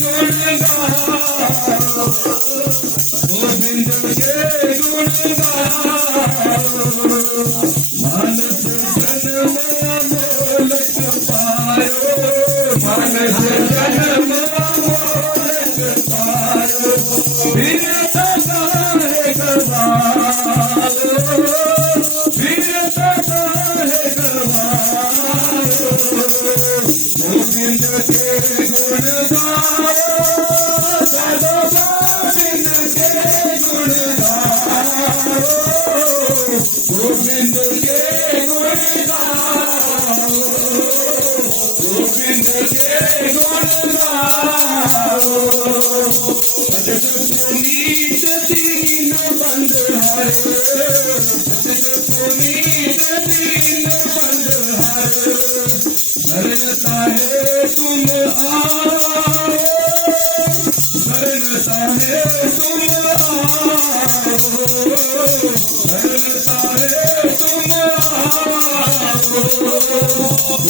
गुण गाओ, गोविंद के गुण गाओ। मानस जन्म मोलक पायो, मानस जन्म मोलक पायो। वीरता काहे गवाओ, वीरता काहे गवाओ। गोविंद के गुण गाओ, दादा गोविंद के गुण गाओ, गोविंद के गुण गाओ, गोविंद के गुण गाओ। भजन पुनीत दीन बंधुहारे, भजन पुनीत दीन बंधुहारे। शरणता है तुम आओ, शरणता है तुम आओ, शरणता है तुम आओ।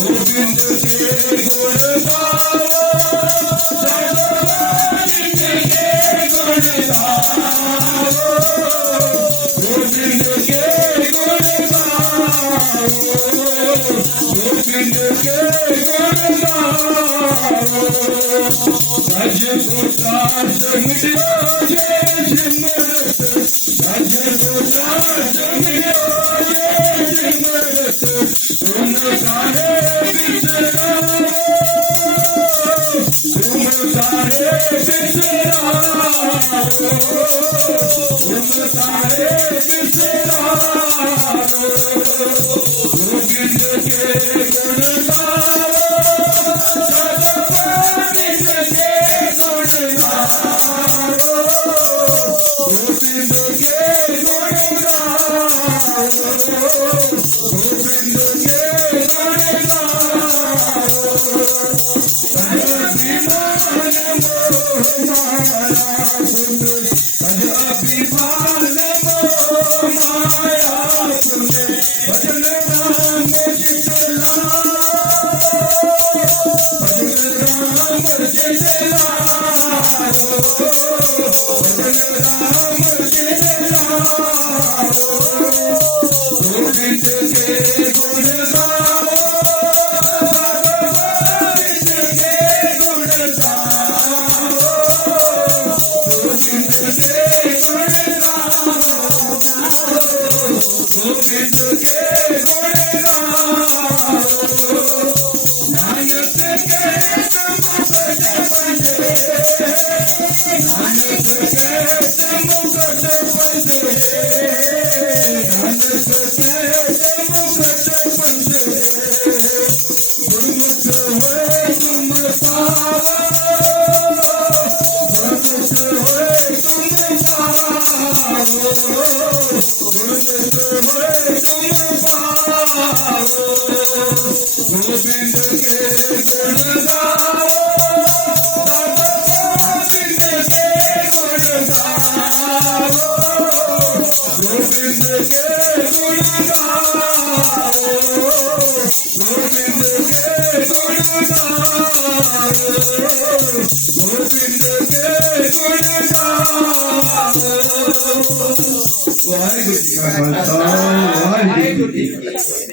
गोविंद के गुण गाओ, गोविंद के गुण गाओ, गोविंद के गुण गाओ, गोविंद के गुण गाओ। भज गोदास मिलो जय सिमरत, भज गोदास मिलो जय सिमरत। तुम काहे बिसराओ, तुम काहे बिसराओ, तुम काहे बिसराओ। गोविंद के गुण गाओ, गोविंद के गुण गाओ, गोविंद के गुण गाओ, गोविंद के गुण गाओ। तज अभिमान मोह माया सुन, तज अभिमान मोह माया सुन। भजन राम चित लाओ, भजन राम चित लाओ, भजन राम चित लाओ। गोविंद के गुण गाओ, गोविंद के गुण गाओ, गोविंद के गुण गाओ, गोविंद के गुण गाओ। नानक के मुकुट बंधे, नानक के मुकुट बंधे, नानक के मुकुट बंधे। गुरुमुख होए तुम पावो, गुरुमुख होए तुम पावो, गुरुमुख होए तुम पावो। गोविंद के गुण गाओ, गोविंद के गुण गाओ, गोविंद के गुण गाओ, गोविंद के गुण गाओ, गोविंद के गुण गाओ। वाहिगुरु जी का खालसा, वाहिगुरु जी की फतेह।